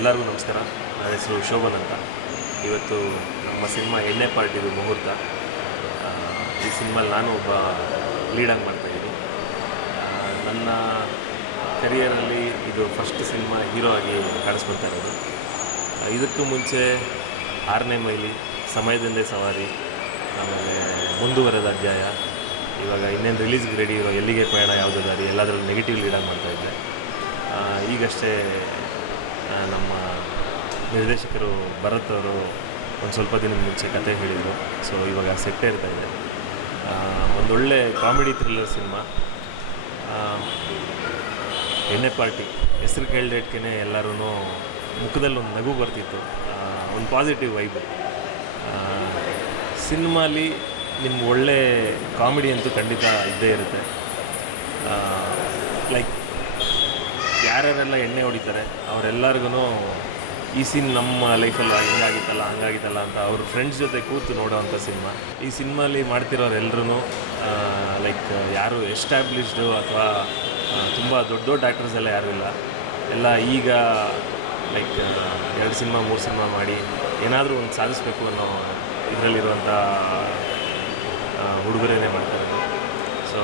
ಎಲ್ಲರಿಗೂ ನಮಸ್ಕಾರ. ನನ್ನ ಹೆಸರು ಶೋಭನ್ ಅಂತ. ಇವತ್ತು ನಮ್ಮ ಸಿನಿಮಾ ಎಣ್ಣೆ ಪಾರ್ಟಿದು ಮುಹೂರ್ತ. ಈ ಸಿನಿಮಾಲಿ ನಾನು ಒಬ್ಬ ಲೀಡಾಗಿ ಮಾಡ್ತಾಯಿದ್ದೀನಿ ನನ್ನ ಕರಿಯರಲ್ಲಿ ಇದು ಫಸ್ಟ್ ಸಿನಿಮಾ ಹೀರೋ ಆಗಿ ಕಾಣಿಸ್ಕೊತಾ ಇರೋದು. ಇದಕ್ಕೂ ಮುಂಚೆ ಆರನೇ ಮೈಲಿ, ಸಮಯದಿಂದೇ ಸವಾರಿ, ಆಮೇಲೆ ಮುಂದುವರೆದ ಅಧ್ಯಾಯ, ಇವಾಗ ಇನ್ನೇನು ರಿಲೀಸ್ಗೆ ರೆಡಿ ಇರೋ ಎಲ್ಲಿಗೆ ಪ್ರಯಾಣ, ಯಾವುದೋ ದಾರಿ, ಎಲ್ಲದರಲ್ಲೂ ನೆಗೆಟಿವ್ ಲೀಡಾಗಿ ಮಾಡ್ತಾಯಿದ್ದೆ ಈಗಷ್ಟೇ ನಮ್ಮ ನಿರ್ದೇಶಕರು ಭರತ್ ಅವರು ಒಂದು ಸ್ವಲ್ಪ ದಿನ ಮುಂಚೆ ಕತೆ ಹೇಳಿದರು. ಸೊ ಇವಾಗ ಸೆಟ್ಟೇ ಇರ್ತಾ ಇದೆ. ಒಂದೊಳ್ಳೆ comedy thriller cinema. Enne Party. ಹೆಸರು ಕೇಳ್ದೇಟ್ಕೆ ಎಲ್ಲರೂ ಮುಖದಲ್ಲಿ ಒಂದು ನಗು ಬರ್ತಿತ್ತು. ಒಂದು ಪಾಸಿಟಿವ್ ವೈಬ್ ಸಿನಿಮಾಲಿ ನಿಮ್ಗೆ ಒಳ್ಳೆ ಕಾಮಿಡಿ ಅಂತೂ ಖಂಡಿತ ಇದ್ದೇ ಇರುತ್ತೆ. ಲೈಕ್ ಯಾರ್ಯಾರೆಲ್ಲ ಎಣ್ಣೆ ಹೊಡಿತಾರೆ ಅವರೆಲ್ಲರಿಗೂ ಈ ಸೀನ್ ನಮ್ಮ ಲೈಫಲ್ಲಿ ಹಿಂಗಾಗಿತ್ತಲ್ಲ, ಹಂಗಾಗಿತ್ತಲ್ಲ ಅಂತ ಅವ್ರ ಫ್ರೆಂಡ್ಸ್ ಜೊತೆ ಕೂತು ನೋಡೋವಂಥ ಸಿನಿಮಾ ಈ ಸಿನಿಮಾಲಿ ಮಾಡ್ತಿರೋರೆಲ್ಲರೂ ಲೈಕ್ ಯಾರು ಎಸ್ಟಾಬ್ಲಿಷ್ಡು ಅಥವಾ ತುಂಬ ದೊಡ್ಡ ದೊಡ್ಡ ಆ್ಯಕ್ಟರ್ಸ್ ಎಲ್ಲ ಯಾರೂ ಇಲ್ಲ. ಎಲ್ಲ ಈಗ ಲೈಕ್ ಎರಡು ಸಿನಿಮಾ ಮೂರು ಸಿನಿಮಾ ಮಾಡಿ ಏನಾದರೂ ಒಂದು ಸಾಧಿಸಬೇಕು ಅನ್ನೋ ಇದರಲ್ಲಿರುವಂಥ ಹುಡುಗರೇನೆ ಮಾಡ್ತಾರೆ. ಸೊ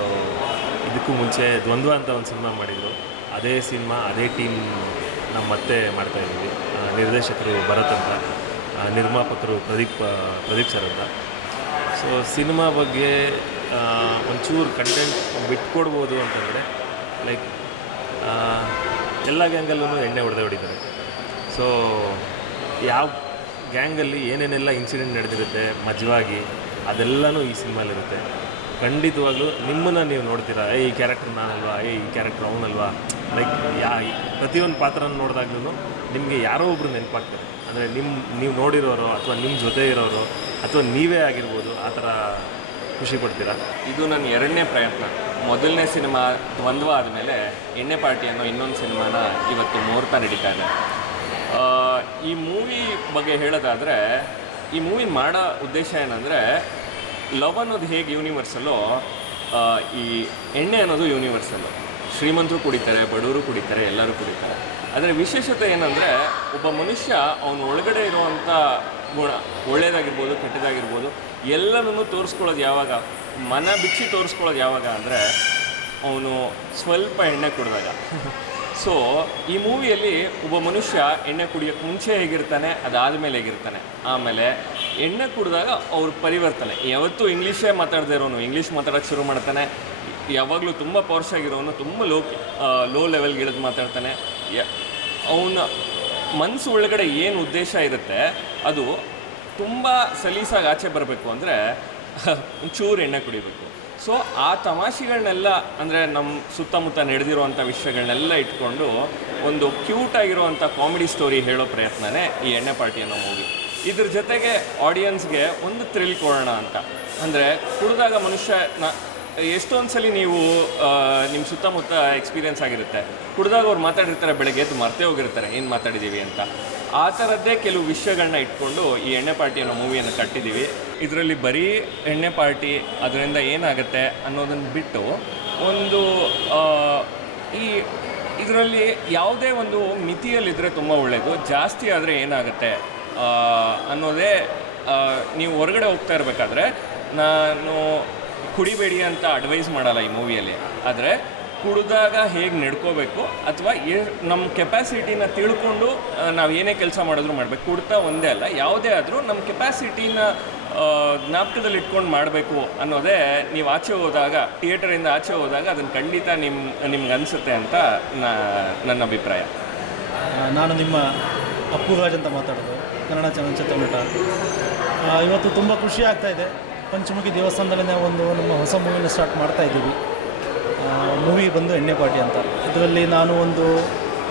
ಇದಕ್ಕೂ ಮುಂಚೆ ದ್ವಂದ್ವ ಅಂತ ಒಂದು ಸಿನಿಮಾ ಮಾಡಿದರು. ಅದೇ ಸಿನಿಮಾ, ಅದೇ ಟೀಮ್ ನಾವು ಮತ್ತೆ ಮಾಡ್ತಾ ಇದ್ದೀವಿ. ನಿರ್ದೇಶಕರು ಭರತ್ ಅಂತ ನಿರ್ಮಾಪಕರು ಪ್ರದೀಪ್ ಪ್ರದೀಪ್ ಸರ್ ಅಂತ. ಸೊ ಸಿನಿಮಾ ಬಗ್ಗೆ ಒಂಚೂರು ಕಂಟೆಂಟ್ ಬಿಟ್ಕೊಡ್ಬೋದು ಅಂತಂದರೆ ಲೈಕ್ ಎಲ್ಲ ಗ್ಯಾಂಗಲ್ಲೂ ಎಣ್ಣೆ ಹೊಡೆದೇ ಹೊಡಿತಾರೆ. ಸೊ ಯಾವ ಗ್ಯಾಂಗಲ್ಲಿ ಏನೇನೆಲ್ಲ ಇನ್ಸಿಡೆಂಟ್ ನಡೆದಿರುತ್ತೆ, ಮಜವಾಗಿ, ಅದೆಲ್ಲನೂ ಈ ಸಿನಿಮಾಲಿರುತ್ತೆ. ಖಂಡಿತವಾಗ್ಲೂ ನಿಮ್ಮನ್ನು ನೀವು ನೋಡ್ತೀರಾ, ಏ, ಈ ಕ್ಯಾರೆಕ್ಟರ್ ನಾನಲ್ವಾ? ಏ, ಈ ಕ್ಯಾರೆಕ್ಟರ್ ಅವನಲ್ವಾ? ಲೈಕ್ ಯಾ ಪ್ರತಿಯೊಂದು ಪಾತ್ರನ ನೋಡಿದಾಗ್ಲೂ ನಿಮಗೆ ಯಾರೋ ಒಬ್ರು ನೆನಪಾಗ್ತಾರೆ. ಅಂದರೆ ನಿಮ್ಮ ನೀವು ನೋಡಿರೋರು ಅಥವಾ ನಿಮ್ಮ ಜೊತೆ ಇರೋರು ಅಥವಾ ನೀವೇ ಆಗಿರ್ಬೋದು ಆ ಥರ ಖುಷಿ ಪಡ್ತೀರಾ? ಇದು ನನ್ನ ಎರಡನೇ ಪ್ರಯತ್ನ. ಮೊದಲನೇ ಸಿನಿಮಾ ದ್ವಂದ್ವ ಆದಮೇಲೆ ಎಣ್ಣೆ ಪಾರ್ಟಿ ಅನ್ನೋ ಇನ್ನೊಂದು ಸಿನಿಮಾನ ಇವತ್ತು ಮುಹೂರ್ತ ನಡೀತಾ ಇದೆ. ಈ ಮೂವಿ ಬಗ್ಗೆ ಹೇಳೋದಾದರೆ, ಈ ಮೂವಿ ಮಾಡೋ ಉದ್ದೇಶ ಏನಂದರೆ ಲವ್ ಅನ್ನೋದು ಹೇಗೆ ಯೂನಿವರ್ಸಲ್ಲೋ ಈ ಎಣ್ಣೆ ಅನ್ನೋದು ಯೂನಿವರ್ಸಲ್ಲು ಶ್ರೀಮಂತರು ಕುಡಿತಾರೆ, ಬಡವರು ಕುಡಿತಾರೆ, ಎಲ್ಲರೂ ಕುಡಿತಾರೆ. ಅದರ ವಿಶೇಷತೆ ಏನಂದರೆ, ಒಬ್ಬ ಮನುಷ್ಯ ಅವನ ಒಳಗಡೆ ಇರುವಂಥ ಗುಣ ಒಳ್ಳೆಯದಾಗಿರ್ಬೋದು ಕೆಟ್ಟದಾಗಿರ್ಬೋದು ಎಲ್ಲನೂ ತೋರಿಸ್ಕೊಳ್ಳೋದು ಯಾವಾಗ? ಮನ ಬಿಚ್ಚಿ ತೋರಿಸ್ಕೊಳ್ಳೋದು ಯಾವಾಗ ಅಂದರೆ, ಅವನು ಸ್ವಲ್ಪ ಎಣ್ಣೆ ಕುಡಿದಾಗ. ಸೊ ಈ ಮೂವಿಯಲ್ಲಿ ಒಬ್ಬ ಮನುಷ್ಯ ಎಣ್ಣೆ ಕುಡಿಯೋಕ್ಕೆ ಮುಂಚೆ ಹೇಗಿರ್ತಾನೆ, ಅದಾದಮೇಲೆ ಹೇಗಿರ್ತಾನೆ. ಆಮೇಲೆ ಎಣ್ಣೆ ಕುಡಿದಾಗ ಅವ್ರ ಪರಿವರ್ತನೆ. ಯಾವತ್ತೂ ಇಂಗ್ಲೀಷೇ ಮಾತಾಡದೇ ಇರೋನು, ಇಂಗ್ಲೀಷ್ ಮಾತಾಡೋಕ್ಕೆ ಶುರು ಮಾಡ್ತಾನೆ. ಯಾವಾಗಲೂ ತುಂಬ ಪವರ್ಸ್ ಆಗಿರೋನು, ತುಂಬ ಲೋ ಲೋ ಲೆವೆಲ್ಗೆ ಇಳಿದು ಮಾತಾಡ್ತಾನೆ. ಅವನ ಮನಸ್ಸು ಒಳಗಡೆ ಏನು ಉದ್ದೇಶ ಇರುತ್ತೆ, ಅದು ತುಂಬ ಸಲೀಸಾಗಿ ಆಚೆ ಬರಬೇಕು ಅಂದರೆ ಒಂಚೂರು ಎಣ್ಣೆ ಕುಡಿಬೇಕು. ಸೊ ಆ ತಮಾಷೆಗಳನ್ನೆಲ್ಲ ಅಂದರೆ ನಮ್ಮ ಸುತ್ತಮುತ್ತ ನಡೆದಿರುವಂಥ ವಿಷಯಗಳನ್ನೆಲ್ಲ ಇಟ್ಕೊಂಡು ಒಂದು ಕ್ಯೂಟ್ ಆಗಿರುವಂಥ ಕಾಮಿಡಿ ಸ್ಟೋರಿ ಹೇಳೋ ಪ್ರಯತ್ನನೇ ಈ ಎಣ್ಣೆ ಪಾರ್ಟಿ ಅನ್ನೋ ಮೂವಿ ಇದ್ರ ಜೊತೆಗೆ ಆಡಿಯನ್ಸ್ಗೆ ಒಂದು ಥ್ರಿಲ್ ಕೊಡೋಣ ಅಂತ. ಅಂದರೆ ಕುಡಿದಾಗ ಮನುಷ್ಯ ನ ಎಷ್ಟೊಂದು ಸಲ ನೀವು ನಿಮ್ಮ ಸುತ್ತಮುತ್ತ ಎಕ್ಸ್ಪೀರಿಯನ್ಸ್ ಆಗಿರುತ್ತೆ. ಕುಡ್ದಾಗ ಅವ್ರು ಮಾತಾಡಿರ್ತಾರೆ, ಬೆಳಗ್ಗೆ ಎದ್ದು ಮರ್ತೇ ಹೋಗಿರ್ತಾರೆ, ಏನು ಮಾತಾಡಿದ್ದೀವಿ ಅಂತ. ಆ ಥರದ್ದೇ ಕೆಲವು ವಿಷಯಗಳನ್ನ ಇಟ್ಕೊಂಡು ಈ ಎಣ್ಣೆ ಪಾರ್ಟಿ ಅನ್ನೋ ಮೂವಿಯನ್ನು ಕಟ್ಟಿದ್ದೀವಿ ಇದರಲ್ಲಿ ಬರೀ ಎಣ್ಣೆ ಪಾರ್ಟಿ, ಅದರಿಂದ ಏನಾಗುತ್ತೆ ಅನ್ನೋದನ್ನು ಬಿಟ್ಟು ಒಂದು ಈ ಇದರಲ್ಲಿ ಯಾವುದೇ ಒಂದು ಮಿತಿಯಲ್ಲಿದ್ದರೆ ತುಂಬ ಒಳ್ಳೆಯದು ಜಾಸ್ತಿ ಆದರೆ ಏನಾಗುತ್ತೆ ಅನ್ನೋದೇ ನೀವು ಹೊರಗಡೆ ಹೋಗ್ತಾ ಇರಬೇಕಾದ್ರೆ, ನಾನು ಕುಡಿಬೇಡಿ ಅಂತ ಅಡ್ವೈಸ್ ಮಾಡಲ್ಲ ಈ ಮೂವಿಯಲ್ಲಿ ಆದರೆ ಕುಡಿದಾಗ ಹೇಗೆ ನಡ್ಕೋಬೇಕು ಅಥವಾ ನಮ್ಮ ಕೆಪ್ಯಾಸಿಟಿನ ತಿಳ್ಕೊಂಡು ನಾವು ಏನೇ ಕೆಲಸ ಮಾಡಿದ್ರು ಮಾಡಬೇಕು. ಕುಡ್ತಾ ಒಂದೇ ಅಲ್ಲ, ಯಾವುದೇ ಆದರೂ ನಮ್ಮ ಕೆಪ್ಯಾಸಿಟಿನ ಜ್ಞಾಪಕದಲ್ಲಿ ಇಟ್ಕೊಂಡು ಮಾಡಬೇಕು ಅನ್ನೋದೇ ನೀವು ಆಚೆ ಹೋದಾಗ ಥಿಯೇಟರಿಂದ ಆಚೆ ಹೋದಾಗ ಅದನ್ನು ಖಂಡಿತ ನಿಮ್ಮ ನಿಮ್ಗೆ ಅನಿಸುತ್ತೆ ಅಂತ ನನ್ನ ಅಭಿಪ್ರಾಯ. ನಾನು ನಿಮ್ಮ ಅಪ್ಪು ರಾಜ್ ಅಂತ ಮಾತಾಡೋದು, ಕನ್ನಡ ಚಲನಚಿತ್ರ ನಟ. ಇವತ್ತು ತುಂಬ ಖುಷಿ ಆಗ್ತಾ ಇದೆ. ಪಂಚಮುಖಿ ದೇವಸ್ಥಾನದಲ್ಲೇ ಒಂದು ನಮ್ಮ ಹೊಸ ಮೂವಿನ ಸ್ಟಾರ್ಟ್ ಮಾಡ್ತಾ ಇದ್ದೀವಿ. ಮೂವಿ ಬಂದು ಎಣ್ಣೆ ಪಾಟಿ ಅಂತ. ಇದರಲ್ಲಿ ನಾನು ಒಂದು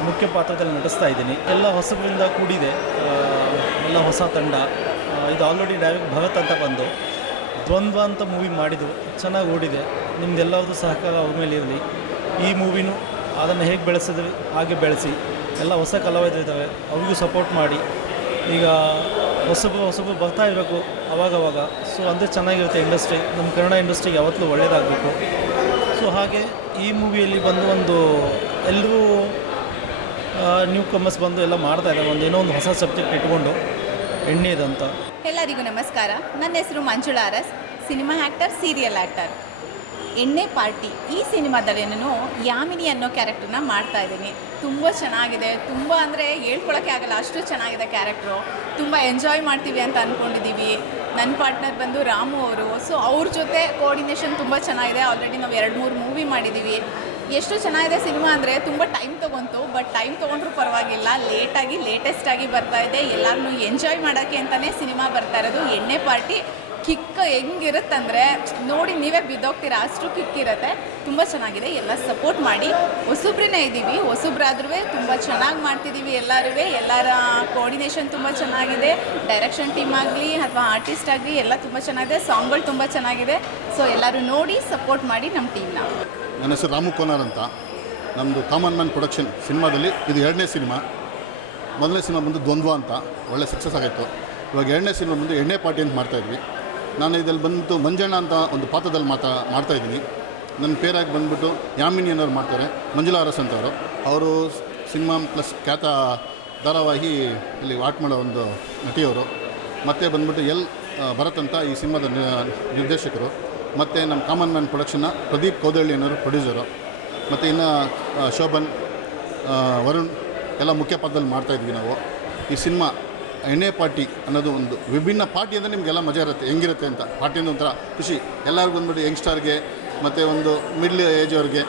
ಮುಖ್ಯ ಪಾತ್ರದಲ್ಲಿ ನಟಿಸ್ತಾ ಇದ್ದೀನಿ. ಎಲ್ಲ ಹೊಸಗಳಿಂದ ಕೂಡಿದೆ. ಎಲ್ಲ ಹೊಸ ತಂಡ. ಇದು ಆಲ್ರೆಡಿ ಡೈರೆಕ್ಟ್ ಭಗತ್ ಅಂತ ಬಂದು. ದ್ವಂದ್ವ ಅಂತ ಮೂವಿ ಮಾಡಿದ್ದು. ಚೆನ್ನಾಗಿ ಓಡಿದೆ. ನಿಮ್ದೆಲ್ಲರದ್ದು ಸಹಕಾರ ಅವ್ರ ಮೇಲೆ ಇರಲಿ. ಈ ಮೂವಿನೂ ಅದನ್ನು ಹೇಗೆ ಬೆಳೆಸಿದ್ರಿ, ಹಾಗೆ ಬೆಳೆಸಿ. ಎಲ್ಲ ಹೊಸ ಕಲಾವಿದರಿದ್ದಾವೆ ಅವ್ರಿಗೂ ಸಪೋರ್ಟ್ ಮಾಡಿ. ಈಗ ಹೊಸಬರು ಹೊಸಬರು ಬರ್ತಾ ಇರಬೇಕು ಅವಾಗವಾಗ. ಸೊ ಅಂದರೆ ಚೆನ್ನಾಗಿರುತ್ತೆ ಇಂಡಸ್ಟ್ರಿ ನಮ್ಮ ಕನ್ನಡ ಇಂಡಸ್ಟ್ರಿಗೆ ಯಾವತ್ತೂ ಒಳ್ಳೆಯದಾಗಬೇಕು ಸೊ ಹಾಗೆ ಈ ಮೂವಿಯಲ್ಲಿ ಬಂದು ಒಂದು ಎಲ್ಲರೂ ನ್ಯೂ ಕಮರ್ಸ್ ಬಂದು ಎಲ್ಲ ಮಾಡ್ತಾ ಇದ್ದಾರೆ. ಒಂದು ಏನೋ ಒಂದು ಹೊಸ ಸಬ್ಜೆಕ್ಟ್ ಇಟ್ಕೊಂಡು ಎಣ್ಣೆದಂತ. ಎಲ್ಲರಿಗೂ ನಮಸ್ಕಾರ. ನನ್ನ ಹೆಸರು Manjula Aras. Cinema actor serial actor Enne Party ಈ ಸಿನಿಮಾದಲ್ಲಿ ನಾನು ಯಾಮಿನಿ ಅನ್ನೋ ಕ್ಯಾರೆಕ್ಟರ್ನ ಮಾಡ್ತಾ ಇದ್ದೀನಿ. ತುಂಬ ಚೆನ್ನಾಗಿದೆ. ತುಂಬ ಅಂದರೆ ಹೇಳ್ಕೊಳಕ್ಕೆ ಆಗಲ್ಲ, ಅಷ್ಟು ಚೆನ್ನಾಗಿದೆ ಕ್ಯಾರೆಕ್ಟ್ರು. ತುಂಬ ಎಂಜಾಯ್ ಮಾಡ್ತೀವಿ ಅಂತ ಅಂದ್ಕೊಂಡಿದ್ದೀವಿ ನನ್ನ ಪಾರ್ಟ್ನರ್ ಬಂದು ರಾಮು ಅವರು. ಸೊ ಅವ್ರ ಜೊತೆ ಕೋಆರ್ಡಿನೇಷನ್ ತುಂಬ ಚೆನ್ನಾಗಿದೆ. ಆಲ್ರೆಡಿ ನಾವು ಎರಡು ಮೂರು ಮೂವಿ ಮಾಡಿದ್ದೀವಿ ಎಷ್ಟು ಚೆನ್ನಾಗಿದೆ ಸಿನಿಮಾ ಅಂದರೆ ತುಂಬ ಟೈಮ್ ತೊಗೊಂತು ಬಟ್ ಟೈಮ್ ತೊಗೊಂಡ್ರೂ ಪರವಾಗಿಲ್ಲ. ಲೇಟಾಗಿ ಲೇಟೆಸ್ಟಾಗಿ ಬರ್ತಾ ಇದೆ. ಎಲ್ಲರನ್ನೂ ಎಂಜಾಯ್ ಮಾಡೋಕ್ಕೆ ಅಂತಲೇ ಸಿನಿಮಾ ಬರ್ತಾ ಇರೋದು. ಎಣ್ಣೆ ಪಾರ್ಟಿ. ಕಿಕ್ ಹೆಂಗಿರುತ್ತಂದರೆ, ನೋಡಿ ನೀವೇ ಬಿದ್ದೋಗ್ತೀರಾ? ಅಷ್ಟು ಕಿಕ್ ಇರುತ್ತೆ. ತುಂಬ ಚೆನ್ನಾಗಿದೆ. ಎಲ್ಲ ಸಪೋರ್ಟ್ ಮಾಡಿ. ಹೊಸಬ್ರೇ ಇದ್ದೀವಿ ಹೊಸಬ್ರಾದ್ರೂ ತುಂಬ ಚೆನ್ನಾಗಿ ಮಾಡ್ತಿದ್ದೀವಿ ಎಲ್ಲರೂ ಎಲ್ಲರ ಕೋಆರ್ಡಿನೇಷನ್ ತುಂಬ ಚೆನ್ನಾಗಿದೆ. ಡೈರೆಕ್ಷನ್ ಟೀಮ್ ಆಗಲಿ ಅಥವಾ ಆರ್ಟಿಸ್ಟ್ ಆಗಲಿ ಎಲ್ಲ ತುಂಬ ಚೆನ್ನಾಗಿದೆ. ಸಾಂಗ್ಗಳು ತುಂಬ ಚೆನ್ನಾಗಿದೆ. ಸೊ ಎಲ್ಲರೂ ನೋಡಿ ಸಪೋರ್ಟ್ ಮಾಡಿ ನಮ್ಮ ಟೀಮ್ನ ನನ್ನ ಹೆಸರು ರಾಮು ಕೋನಾರ್ ಅಂತ. ನಮ್ಮದು ಕಾಮನ್ ಮ್ಯಾನ್ ಪ್ರೊಡಕ್ಷನ್ ಸಿನಿಮಾದಲ್ಲಿ ಇದು ಎರಡನೇ ಸಿನಿಮಾ. ಮೊದಲನೇ ಸಿನಿಮಾ ಬಂದು ದ್ವಂದ್ವ ಅಂತ. ಒಳ್ಳೆ ಸಕ್ಸಸ್ ಆಗಿತ್ತು ಇವಾಗ ಎರಡನೇ ಸಿನಿಮಾ ಬಂದು ಎಣ್ಣೆ ಪಾರ್ಟಿ ಅಂತ ಮಾಡ್ತಾಯಿದ್ವಿ ನಾನು ಇದರಲ್ಲಿ ಬಂದು ಮಂಜಣ್ಣ ಅಂತ ಒಂದು ಪಾತ್ರದಲ್ಲಿ ಮಾತಾ ಮಾಡ್ತಾಯಿದ್ದೀನಿ ನನ್ನ ಪೇರಾಗಿ ಬಂದ್ಬಿಟ್ಟು ಯಾಮಿನಿ ಅನ್ನೋರು ಮಾಡ್ತಾರೆ, ಮಂಜುಳಾ ಅರಸ್ ಅಂತವರು. ಅವರು ಸಿನಿಮಾ ಪ್ಲಸ್ ಖ್ಯಾತ ಧಾರಾವಾಹಿ ಇಲ್ಲಿ ವಾಟ್ ಮಾಡೋ ಒಂದು ನಟಿಯವರು. ಮತ್ತು ಬಂದ್ಬಿಟ್ಟು ಎಲ್ ಭರತ್ ಅಂತ ಈ ಸಿನಿಮಾದ ನಿರ್ದೇಶಕರು. ಮತ್ತು ನಮ್ಮ ಕಾಮನ್ ಮ್ಯಾನ್ ಪ್ರೊಡಕ್ಷನ್ನ ಪ್ರದೀಪ್ ಕೋದಳ್ಳಿ ಅನ್ನೋರು ಪ್ರೊಡ್ಯೂಸರು. ಮತ್ತು ಇನ್ನು ಶೋಭನ್ ವರುಣ್, ಎಲ್ಲ ಮುಖ್ಯ ಪಾತ್ರದಲ್ಲಿ ಮಾಡ್ತಾಯಿದ್ವಿ ನಾವು. ಈ ಸಿನಿಮಾ ಎಣ್ಣೆ ಪಾರ್ಟಿ ಅನ್ನೋದು ಒಂದು ವಿಭಿನ್ನ ಪಾರ್ಟಿ ಅಂದರೆ ನಿಮಗೆಲ್ಲ ಮಜಾ ಇರುತ್ತೆ, ಹೆಂಗಿರುತ್ತೆ ಅಂತ. ಪಾರ್ಟಿ ಅಂದ ಒಂಥರ ಖುಷಿ. ಎಲ್ಲರಿಗೂ ಬಂದ್ಬಿಟ್ಟು ಯಂಗ್ಸ್ಟರ್ಗೆ ಮತ್ತು ಒಂದು ಮಿಡ್ಲ್ ಏಜ್ ಅವ್ರಿಗೆ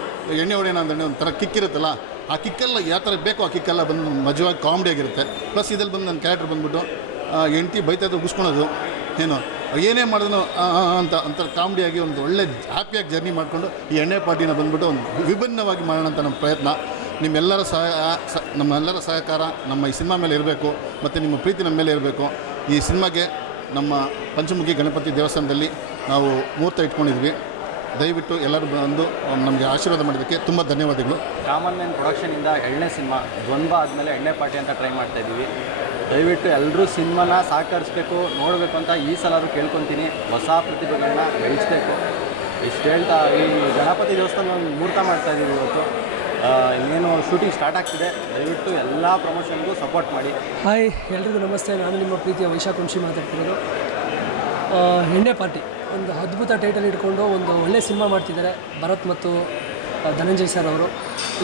ಎಣ್ಣೆ ಹೊಡೆಯೋಣ ಅಂದ್ರೆ ಒಂಥರ ಕಿಕ್ ಇರುತ್ತಲ್ಲ, ಆ ಕಿಕ್ಕೆಲ್ಲ ಯಾವ ಥರ ಬೇಕೋ ಆ ಕಿಕ್ಕೆಲ್ಲ ಬಂದು ಮಜವಾಗಿ ಕಾಮಿಡಿ ಆಗಿರುತ್ತೆ. ಪ್ಲಸ್ ಇದ್ರಲ್ಲಿ ಬಂದು ನನ್ನ ಕ್ಯಾರೆಕ್ಟರ್ ಬಂದ್ಬಿಟ್ಟು ಹೆಂಡ್ತಿ ಬೈತಾಯ್ತು ಉಗಿಸ್ಕೊಳೋದು ಏನು, ಏನೇ ಮಾಡಿದ್ರು ಅಂತ, ಒಂಥರ ಕಾಮಿಡಿಯಾಗಿ ಒಂದು ಒಳ್ಳೆ ಹ್ಯಾಪಿಯಾಗಿ ಜರ್ನಿ ಮಾಡಿಕೊಂಡು ಈ ಎಣ್ಣೆ ಪಾರ್ಟಿನ ಬಂದ್ಬಿಟ್ಟು ಒಂದು ವಿಭಿನ್ನವಾಗಿ ಮಾಡೋಣ ಅಂತ ನಮ್ಮ ಪ್ರಯತ್ನ. ನಿಮ್ಮೆಲ್ಲರ ಸಹ ನಮ್ಮೆಲ್ಲರ ಸಹಕಾರ ನಮ್ಮ ಈ ಸಿನಿಮಾ ಮೇಲೆ ಇರಬೇಕು ಮತ್ತು ನಿಮ್ಮ ಪ್ರೀತಿ ನಮ್ಮ ಮೇಲೆ ಇರಬೇಕು. ಈ ಸಿನಿಮಾಗೆ ನಮ್ಮ ಪಂಚಮುಖಿ ಗಣಪತಿ ದೇವಸ್ಥಾನದಲ್ಲಿ ನಾವು ಮುಹೂರ್ತ ಇಟ್ಕೊಂಡಿದ್ವಿ. ದಯವಿಟ್ಟು ಎಲ್ಲರೂ ಬಂದು ನಮಗೆ ಆಶೀರ್ವಾದ ಮಾಡೋದಕ್ಕೆ ತುಂಬ ಧನ್ಯವಾದಗಳು. ಮ್ಯಾನ್ ಪ್ರೊಡಕ್ಷನಿಂದ ಎಣ್ಣೆ ಸಿನಿಮಾ, ದ್ವಂದ್ವ ಆದಮೇಲೆ ಎಣ್ಣೆ ಪಾರ್ಟಿ ಅಂತ ಟ್ರೈ ಮಾಡ್ತಾ ಇದ್ದೀವಿ. ದಯವಿಟ್ಟು ಎಲ್ಲರೂ ಸಿನಿಮಾನ ಸಹಕರಿಸ್ಬೇಕು, ನೋಡಬೇಕು ಅಂತ ಈ ಸಲರೂ ಕೇಳ್ಕೊತೀನಿ. ಹೊಸ ಪ್ರತಿಭೆಗಳನ್ನ ಬೆಳೆಸಬೇಕು ಇಷ್ಟು ಹೇಳ್ತಾ ಈ ಗಣಪತಿ ದೇವಸ್ಥಾನ ಒಂದು ಮುಹೂರ್ತ ಮಾಡ್ತಾ ಇದ್ದೀವಿ ಇವತ್ತು. ಇನ್ನೇನು ಶೂಟಿಂಗ್ ಸ್ಟಾರ್ಟ್ ಆಗ್ತಿದೆ. ದಯವಿಟ್ಟು ಎಲ್ಲ ಪ್ರಮೋಷನ್ಗೂ ಸಪೋರ್ಟ್ ಮಾಡಿ. ಹಾಯ್ ಎಲ್ರಿಗೂ ನಮಸ್ತೆ. ನಾನು ನಿಮ್ಮ ಪ್ರೀತಿಯ ವೈಶಾಖ್ ವಂಶಿ ಮಾತಾಡ್ತಿರೋದು. ಎಣ್ಣೆ ಪಾರ್ಟಿ. ಒಂದು ಅದ್ಭುತ ಟೈಟಲ್ ಇಟ್ಕೊಂಡು ಒಂದು ಒಳ್ಳೆ ಸಿನಿಮಾ ಮಾಡ್ತಿದ್ದಾರೆ ಭರತ್ ಮತ್ತು ಧನಂಜಯ್ ಸರ್ ಅವರು.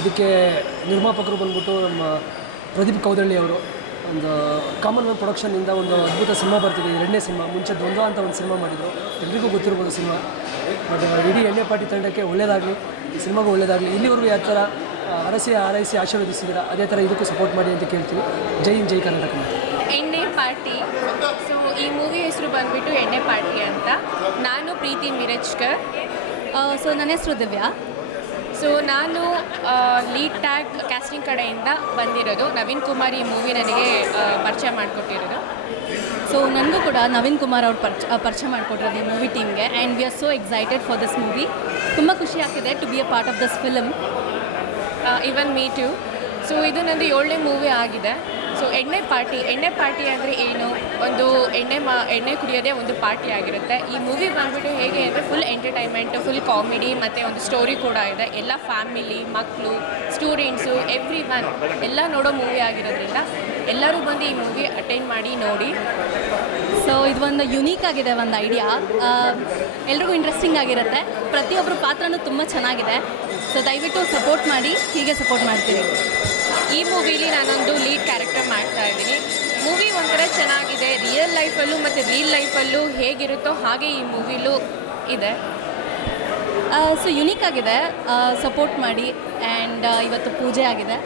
ಇದಕ್ಕೆ ನಿರ್ಮಾಪಕರು ಬಂದ್ಬಿಟ್ಟು ನಮ್ಮ ಪ್ರದೀಪ್ ಕೌದಳ್ಳಿ ಅವರು. ಒಂದು ಕಾಮನ್ವೆಲ್ತ್ ಪ್ರೊಡಕ್ಷನಿಂದ ಒಂದು ಅದ್ಭುತ ಸಿನಿಮಾ ಬರ್ತಿದೆ. ಎರಡನೇ ಸಿನಿಮಾ, ಮುಂಚೆ ದ್ವಂದ್ವ ಅಂತ ಒಂದು ಸಿನಿಮಾ ಮಾಡಿದರು. ಎಲ್ರಿಗೂ ಗೊತ್ತಿರ್ಬೋದು ಸಿನಿಮಾ. ಬಟ್ ಇಡೀ ಎಣ್ಣೆ ಪಾಟಿ ತಂಡಕ್ಕೆ ಒಳ್ಳೆಯದಾಗಲಿ ಸಿನಿಮಾಗೂ ಒಳ್ಳೆಯದಾಗಲಿ ಇಲ್ಲಿವರೆಗೂ ಯಾವ ಥರ ಅರಸಿ, ಆರೈಸಿ, ಆಶೀರ್ವದಿಸಿದ್ರ, ಅದೇ ಥರ ಇದಕ್ಕೂ ಸಪೋರ್ಟ್ ಮಾಡಿ ಅಂತ ಕೇಳ್ತೀನಿ ಜೈ ಹಿಂದ್, ಜೈ ಕರ್ನಾಟಕ ಎಣ್ಣೆ ಪಾರ್ಟಿ. ಸೊ ಈ ಮೂವಿ ಹೆಸರು ಬಂದುಬಿಟ್ಟು ಎಣ್ಣೆ ಪಾರ್ಟಿ ಅಂತ. ನಾನು ಪ್ರೀತಿ ಮಿರಜ್ಕರ್ ಸೊ ನನ್ನ ಹೆಸರು ದಿವ್ಯಾ. ಸೊ ನಾನು ಲೀಡ್ ಟ್ಯಾಗ್ ಕ್ಯಾಸ್ಟಿಂಗ್ ಕಡೆಯಿಂದ ಬಂದಿರೋದು ನವೀನ್ ಕುಮಾರ್ ಈ ಮೂವಿ ನನಗೆ ಪರಿಚಯ ಮಾಡಿಕೊಟ್ಟಿರೋದು. ಸೊ ನನಗೂ ಕೂಡ ನವೀನ್ ಕುಮಾರ್ ಅವ್ರು ಪರ್ಚ ಪರಿಚಯ ಮಾಡಿಕೊಟ್ಟಿರೋದು ಈ ಮೂವಿ ಟೀಮ್ಗೆ and we are so excited for this movie ತುಂಬ ಖುಷಿ ಆಗ್ತಿದೆ to be a part of this film even me too so ಇದು ನಂದು ಏಳನೇ ಮೂವಿ ಆಗಿದೆ. ಸೊ ಎಣ್ಣೆ ಪಾರ್ಟಿ ಎಣ್ಣೆ ಪಾರ್ಟಿ ಅಂದರೆ ಏನು? ಒಂದು ಎಣ್ಣೆ ಮಾ, ಎಣ್ಣೆ ಕುಡಿಯೋದೇ ಒಂದು ಪಾರ್ಟಿ ಆಗಿರುತ್ತೆ. ಈ ಮೂವಿ ಬಂದ್ಬಿಟ್ಟು ಹೇಗೆ ಅಂದರೆ ಫುಲ್ ಎಂಟರ್ಟೈನ್ಮೆಂಟ್ ಫುಲ್ ಕಾಮಿಡಿ ಮತ್ತು ಒಂದು ಸ್ಟೋರಿ ಕೂಡ ಇದೆ. ಎಲ್ಲ ಫ್ಯಾಮಿಲಿ ಮಕ್ಕಳು ಸ್ಟೂಡೆಂಟ್ಸು ಎವ್ರಿ ಒನ್ ಎಲ್ಲ ನೋಡೋ ಮೂವಿ ಆಗಿರೋದ್ರಿಂದ ಎಲ್ಲರೂ ಬಂದು ಈ ಮೂವಿ ಅಟೆಂಡ್ ಮಾಡಿ, ನೋಡಿ. ಸೊ ಇದು ಒಂದು ಯುನೀಕ್ ಆಗಿದೆ, ಒಂದು ಐಡಿಯಾ ಎಲ್ರಿಗೂ ಇಂಟ್ರೆಸ್ಟಿಂಗ್ ಆಗಿರುತ್ತೆ. ಪ್ರತಿಯೊಬ್ಬರು ಪಾತ್ರನೂ ತುಂಬ ಚೆನ್ನಾಗಿದೆ. ಸೊ ದಯವಿಟ್ಟು ಸಪೋರ್ಟ್ ಮಾಡಿ, ಹೀಗೆ ಸಪೋರ್ಟ್ ಮಾಡ್ತೀವಿ. ಈ ಮೂವಿಲಿ ನಾನೊಂದು ಲೀಡ್ ಕ್ಯಾರೆಕ್ಟರ್ ಮಾಡ್ತಾ ಇದ್ದೀನಿ. ಮೂವಿ ಒಂಥರ ಚೆನ್ನಾಗಿದೆ. ರಿಯಲ್ ಲೈಫಲ್ಲೂ ಮತ್ತು ರಿಯಲ್ ಲೈಫಲ್ಲೂ ಹೇಗಿರುತ್ತೋ ಹಾಗೆ ಈ ಮೂವಿಲೂ ಇದೆ. ಸೊ ಯುನೀಕ್ ಆಗಿದೆ. ಸಪೋರ್ಟ್ ಮಾಡಿ ಆ್ಯಂಡ್ ಇವತ್ತು ಪೂಜೆ ಆಗಿದೆ.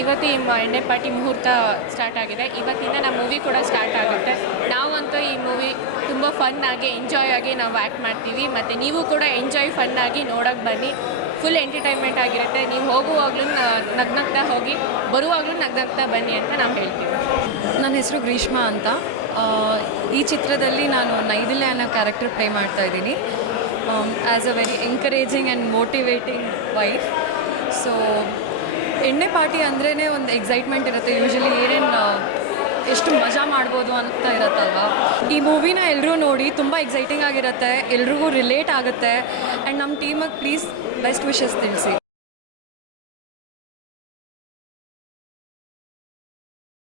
ಇವತ್ತು ಈ ಎಣ್ಣೆ ಪಾರ್ಟಿ ಮುಹೂರ್ತ ಸ್ಟಾರ್ಟ್ ಆಗಿದೆ. ಇವತ್ತಿಂದ ನಮ್ಮ ಮೂವಿ ಕೂಡ ಸ್ಟಾರ್ಟ್ ಆಗುತ್ತೆ. ನಾವಂತೂ ಈ ಮೂವಿ ತುಂಬ ಫನ್ ಆಗಿ ಎಂಜಾಯ್ ಆಗಿ ನಾವು ಆ್ಯಕ್ಟ್ ಮಾಡ್ತೀವಿ. ಮತ್ತು ನೀವು ಕೂಡ ಎಂಜಾಯ್ ಫನ್ನಾಗಿ ನೋಡೋಕ್ಕೆ ಬನ್ನಿ. ಫುಲ್ ಎಂಟರ್ಟೈನ್ಮೆಂಟ್ ಆಗಿರುತ್ತೆ. ನೀವು ಹೋಗುವಾಗಲೂ ನಗ್ನಗ್ತಾ ಹೋಗಿ, ಬರುವಾಗಲೂ ನಗ್ನಗ್ತಾ ಬನ್ನಿ ಅಂತ ನಾವು ಹೇಳ್ತೀವಿ. ನನ್ನ ಹೆಸರು ಗ್ರೀಷ್ಮಾ ಅಂತ. ಈ ಚಿತ್ರದಲ್ಲಿ ನಾನು ನೈದಿಲೆ ಅನ್ನೋ ಕ್ಯಾರೆಕ್ಟರ್ ಪ್ಲೇ ಮಾಡ್ತಾ ಇದ್ದೀನಿ. As a very encouraging and motivating wife so Enne Party ಅಂದ್ರೇ ಒಂದು ಎಕ್ಸೈಟ್ಮೆಂಟ್ ಇರುತ್ತೆ. ಯೂಶ್ವಲಿ ಏನೇನು ಎಷ್ಟು ಮಜಾ ಮಾಡ್ಬೋದು ಅಂತ ಇರುತ್ತಲ್ವ? ಈ ಮೂವಿನ ಎಲ್ಲರೂ ನೋಡಿ ತುಂಬ ಎಕ್ಸೈಟಿಂಗ್ ಆಗಿರುತ್ತೆ, ಎಲ್ರಿಗೂ ರಿಲೇಟ್ ಆಗುತ್ತೆ. ಆ್ಯಂಡ್ ನಮ್ಮ ಟೀಮಿಗೆ ಪ್ಲೀಸ್ ಬೆಸ್ಟ್ ವಿಶಸ್ ತಿಳಿಸಿ.